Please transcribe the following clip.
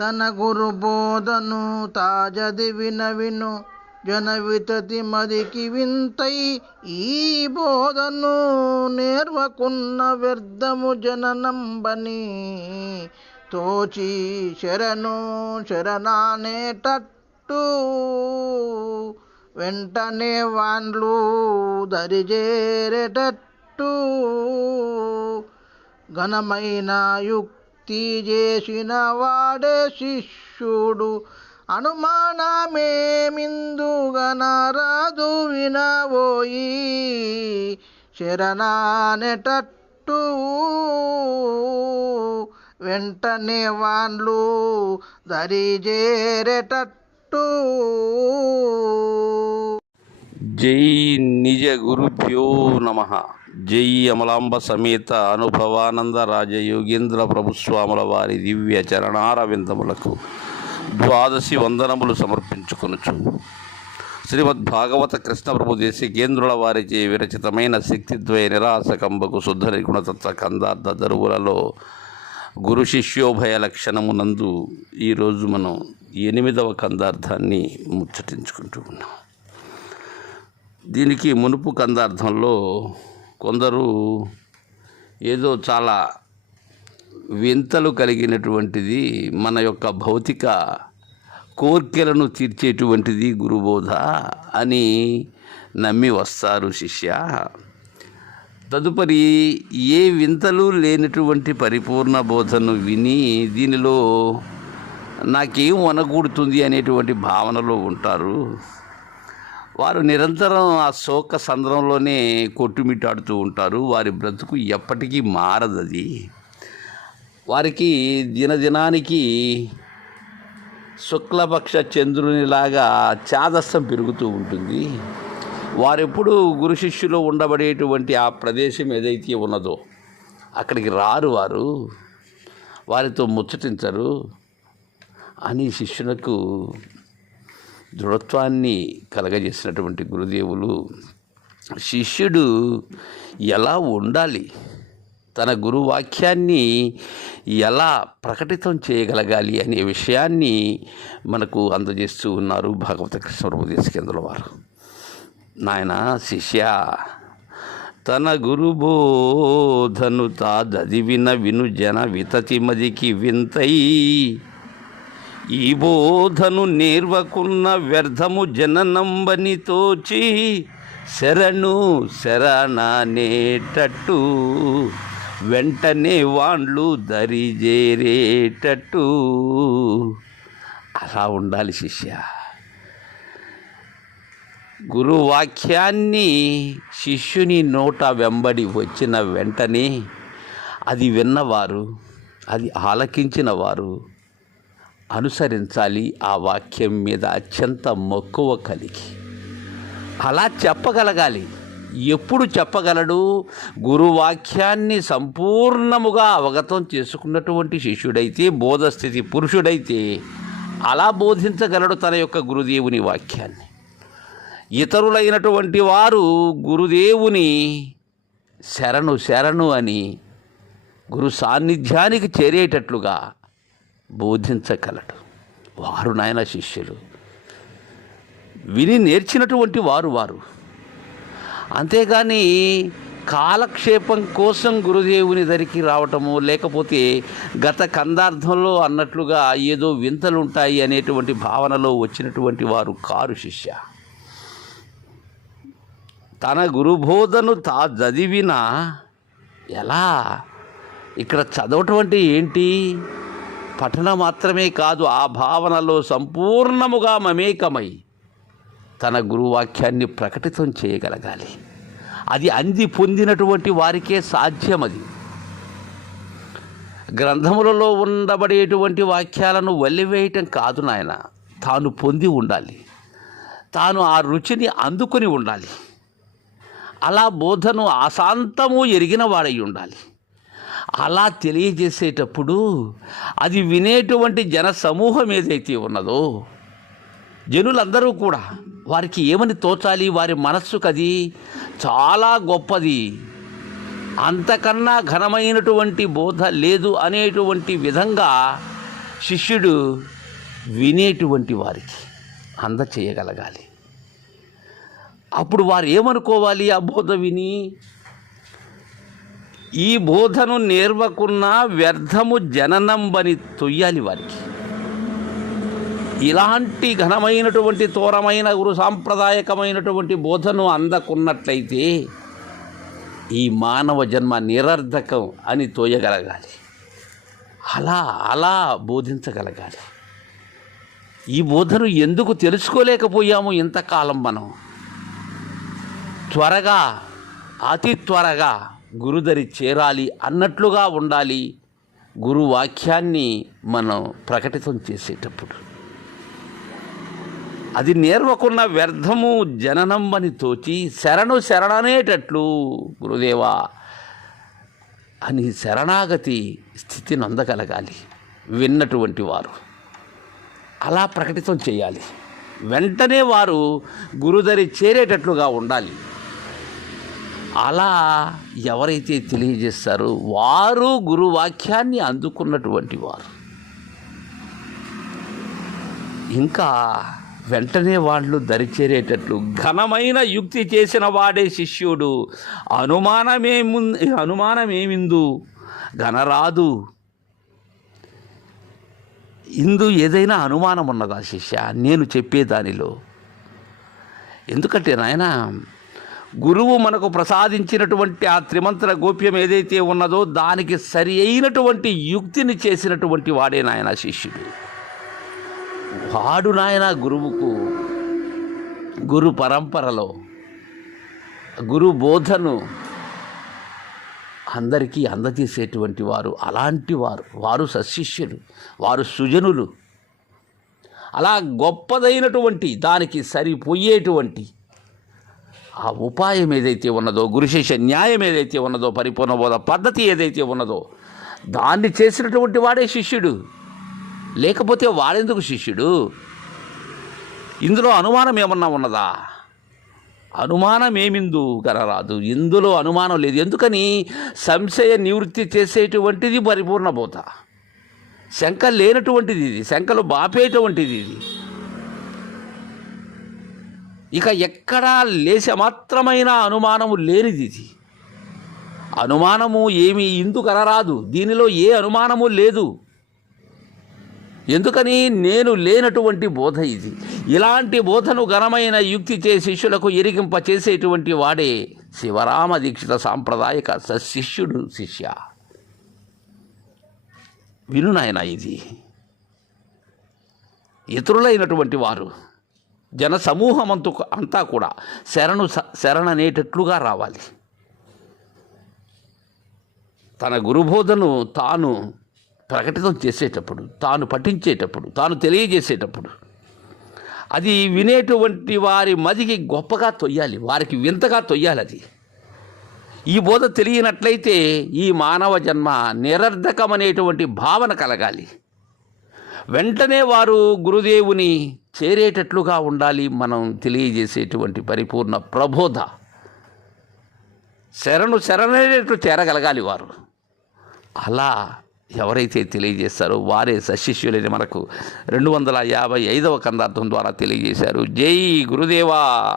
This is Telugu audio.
తన గురు బోధను తాజది వినవిను విను జన మదికి వింతై ఈ బోధను నేర్వకున్న వ్యర్థము జననంబని. తోచి శరణు శరణానేటట్టు వెంటనే వాన్లు దరిజేరేటట్టు. ఘనమైన భక్తి చేసిన వాడే శిష్యుడు. అనుమానమేమిందుగనరాదు వినవోయి శరణానెటట్టు వెంటనే వాన్లు దరిజేరేటట్టు జై నిజ గురుభ్యో నమ. జై అమలాంబ సమేత అనుభవానంద రాజయోగేంద్ర ప్రభుస్వాముల వారి దివ్య చరణారవిందములకు ద్వాదశి వందనములు సమర్పించుకొనుచు. శ్రీమద్ భాగవత కృష్ణ ప్రభు దేశికేంద్రుల వారిచే విరచితమైన శక్తిద్వయ నిరాశకంబకు శుద్ధ గుణతత్వ కందార్థ దరువులలో గురు శిష్యోభయ లక్షణమునందు ఈరోజు మనం ఎనిమిదవ కందార్థాన్ని ముచ్చటించుకుంటూ ఉన్నాం. దీనికి మునుపు కందార్థంలో కొందరు ఏదో చాలా వింతలు కలిగినటువంటిది మన యొక్క భౌతిక కోర్కెలను తీర్చేటువంటిది గురుబోధ అని నమ్మి వస్తారు శిష్య. తదుపరి ఏ వింతలు లేనటువంటి పరిపూర్ణ బోధను విని దీనిలో నాకేం వనకూడుతుంది అనేటువంటి భావనలో ఉంటారు. వారు నిరంతరం ఆ శోక సంద్రంలోనే కొట్టుమిట్టాడుతూ ఉంటారు. వారి బ్రతుకు ఎప్పటికీ మారదది. వారికి దినదినానికి శుక్లపక్ష చంద్రునిలాగా చాదస్సం పెరుగుతూ ఉంటుంది. వారెప్పుడు గురు శిష్యులు ఉండబడేటువంటి ఆ ప్రదేశం ఏదైతే ఉన్నదో అక్కడికి రారు వారు. వారితో ముచ్చటించరు. అని శిష్యులకు దృఢత్వాన్ని కలగజేసినటువంటి గురుదేవులు శిష్యుడు ఎలా ఉండాలి? తన గురువాక్యాన్ని ఎలా ప్రకటితం చేయగలగాలి అనే విషయాన్ని మనకు అందజేస్తూ ఉన్నారు భాగవత కృష్ణ కేంద్రుల వారు. నాయన శిష్య తన గురుబోధను తా దదివిన విను జన వితతి మదికి వింతై ఈ బోధను నేర్వకున్న వ్యర్థము జననంబని తోచి శరణు శరణనేటట్టు వెంటనే వాండ్లు దరిజేరేటట్టు అలా ఉండాలి శిష్య. గురువాక్యాన్ని శిష్యుని నోట వెంబడి వచ్చిన వెంటనే అది విన్నవారు అది ఆలకించిన వారు అనుసరించాలి ఆ వాక్యం మీద అత్యంత మక్కువ కలిగి. అలా చెప్పగలగాలి. ఎప్పుడు చెప్పగలడు? గురువాక్యాన్ని సంపూర్ణముగా అవగతం చేసుకున్నటువంటి శిష్యుడైతే బోధస్థితి పురుషుడైతే అలా బోధించగలడు తన యొక్క గురుదేవుని వాక్యాన్ని. ఇతరులైనటువంటి వారు గురుదేవుని శరణు శరణు అని గురు సాన్నిధ్యానికి చేరేటట్లుగా బోధించగలడు. వారు నాయన శిష్యులు. విని నేర్చినటువంటి వారు వారు. అంతేగాని కాలక్షేపం కోసం గురుదేవుని దరికి రావటము లేకపోతే గత కందార్థంలో అన్నట్లుగా ఏదో వింతలు ఉంటాయి అనేటువంటి భావనలో వచ్చినటువంటి వారు కారు శిష్య. తన గురుబోధను తా చదివిన ఎలా? ఇక్కడ చదవటం అంటే ఏంటి? పఠన మాత్రమే కాదు ఆ భావనలో సంపూర్ణముగా మమేకమై తన గురువాక్యాన్ని ప్రకటితం చేయగలగాలి. అది అంది పొందినటువంటి వారికే సాధ్యం అది గ్రంథములలో ఉండబడేటువంటి వాక్యాలను వల్లివేయటం కాదు నాయన. తాను పొంది ఉండాలి. తాను ఆ రుచిని అందుకొని ఉండాలి. అలా బోధను అశాంతము ఎరిగిన వాడై ఉండాలి. అలా తెలియజేసేటప్పుడు అది వినేటువంటి జన సమూహం ఏదైతే ఉన్నదో జనులందరూ కూడా వారికి ఏమని తోచాలి వారి మనస్సుకు అది చాలా గొప్పది. అంతకన్నా ఘనమైనటువంటి బోధ లేదు అనేటువంటి విధంగా శిష్యుడు వినేటువంటి వారికి అందచేయగలగాలి. అప్పుడు వారు ఏమనుకోవాలి ఆ బోధ విని? ఈ బోధను నేర్వకున్న వ్యర్థము జననంబని తొయ్యాలి వారికి. ఇలాంటి ఘనమైనటువంటి తోరమైన గురు సాంప్రదాయకమైనటువంటి బోధను అందకున్నట్లయితే ఈ మానవ జన్మ నిరర్ధకం అని తోయగలగాలి. అలా అలా బోధించగలగాలి. ఈ బోధను ఎందుకు తెలుసుకోలేకపోయాము ఇంతకాలం మనం? త్వరగా అతి త్వరగా గురుదరి చేరాలి అన్నట్లుగా ఉండాలి గురువాక్యాన్ని మనం ప్రకటితం చేసేటప్పుడు. అది నేర్వకున్న వ్యర్థము జననంబని తోచి శరణు శరణనేటట్లు గురుదేవా అని శరణాగతి స్థితిని అందగలగాలి విన్నటువంటి వారు. అలా ప్రకటితం చేయాలి. వెంటనే వారు గురుదరి చేరేటట్లుగా ఉండాలి. అలా ఎవరైతే తెలియజేస్తారో వారు గురువాక్యాన్ని అందుకున్నటువంటి వారు. ఇంకా వెంటనే వాళ్ళు దరిచేరేటట్లు ఘనమైన యుక్తి చేసిన వాడే శిష్యుడు. అనుమానమేము అనుమానమేమిందు? ఘనరాదు. ఇందు ఏదైనా అనుమానం ఉన్నదా శిష్య? నేను చెప్పేదానిలో. ఎందుకంటే నాయన గురువు మనకు ప్రసాదించినటువంటి ఆ త్రిమంత్ర గోప్యం ఏదైతే ఉన్నదో దానికి సరి అయినటువంటి యుక్తిని చేసినటువంటి వాడే నాయన శిష్యుడు. వాడు నాయన గురువుకు గురు పరంపరలో గురు బోధను అందరికీ అందజేసేటువంటి వారు అలాంటి వారు వారు సశిష్యులు వారు సుజనులు. అలా గొప్పదైనటువంటి దానికి సరిపోయేటువంటి ఆ ఉపాయం ఏదైతే ఉన్నదో గురుశిష్య న్యాయం ఏదైతే ఉన్నదో పరిపూర్ణ బోధ పద్ధతి ఏదైతే ఉన్నదో దాన్ని చేసినటువంటి వాడే శిష్యుడు. లేకపోతే వాడెందుకు శిష్యుడు? ఇందులో అనుమానం ఏమన్నా ఉన్నదా? అనుమానం ఏమిందు కనరాదు ఇందులో అనుమానం లేదు. ఎందుకని? సంశయ నివృత్తి చేసేటువంటిది పరిపూర్ణ బోధ. శంక లేనటువంటిది ఇది. శంకలు బాపేటువంటిది ఇది. ఇక ఎక్కడా లేస మాత్రమైన అనుమానము లేనిది ఇది. అనుమానము ఏమి ఇందుకు అనరాదు దీనిలో ఏ అనుమానము లేదు. ఎందుకని? నేను లేనటువంటి బోధ ఇది. ఇలాంటి బోధను ఘనమైన యుక్తి చే శిష్యులకు ఎరిగింప చేసేటువంటి వాడే శివరామ దీక్షిత సాంప్రదాయక సశిష్యుడు శిష్య. విను నాయన ఇది. ఇతరులైనటువంటి వారు జన సమూహమంతు అంతా కూడా శరణు స- శరణనేటట్లుగా రావాలి. తన గురుబోధను తాను ప్రకటితం చేసేటప్పుడు తాను పఠించేటప్పుడు తాను తెలియజేసేటప్పుడు అది వినేటువంటి వారి మదికి గొప్పగా తొయ్యాలి వారికి వింతగా తొయ్యాలి అది. ఈ బోధ తెలియనట్లయితే ఈ మానవ జన్మ నిరర్ధకమనేటువంటి భావన కలగాలి. వెంటనే వారు గురుదేవుని చేరేటట్లుగా ఉండాలి మనం తెలియజేసేటువంటి పరిపూర్ణ ప్రబోధ. శరణు శరణేటట్లు చేరగలగాలి వారు. అలా ఎవరైతే తెలియజేస్తారో వారే సశిష్యులని మనకు రెండు వందల యాభై ఐదవ కందార్థం ద్వారా తెలియజేశారు. జై గురుదేవా!